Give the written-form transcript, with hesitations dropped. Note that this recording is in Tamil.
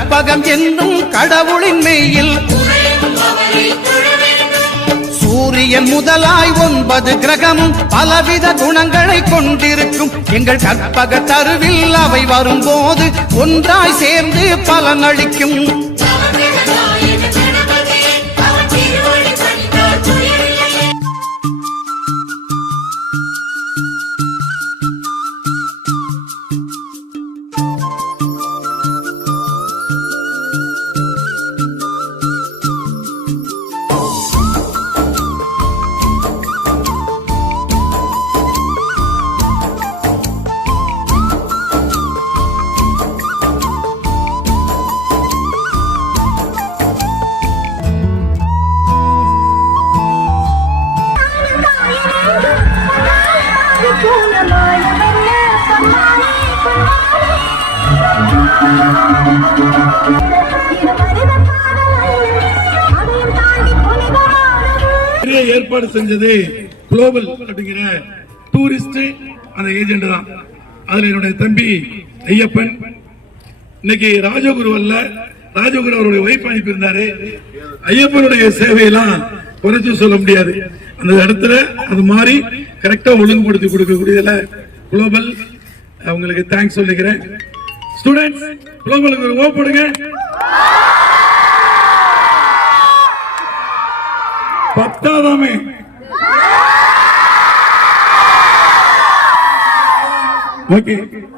கற்பகம் என்னும் கடவுளின் மெய்யில் சூரியன் முதலாய் 9 கிரகமும் பலவித குணங்களை கொண்டிருக்கும் எங்கள் கற்பக தருவில் அவை வரும்போது ஒன்றாய் சேர்ந்து பலனளிக்கும். ஏற்பாடு செஞ்சது குளோபல் அப்படிங்கிற டூரிஸ்ட் அந்த ஏஜென்ட் தான். அதுல என்னுடைய தம்பி ஐயப்பன் இன்னைக்கு ராஜகுரு அல்ல, ராஜகுரு அவருடைய ஒய்ஃப் அனுப்பியிருந்தாரு. ஐயப்பனுடைய சேவையெல்லாம் குறைச்சு சொல்ல முடியாது. அந்த இடத்துல அது மாதிரி கரெக்டா ஒழுங்குபடுத்தி கொடுக்கக்கூடியதுல குளோபல் அவங்களுக்கு தேங்க்ஸ் சொல்லிக்கிறேன். ஸ்டூடெண்ட்ஸ் குளோபலுக்கு ஒரு ஓ போடுங்க. 10ஆமே ஓகே.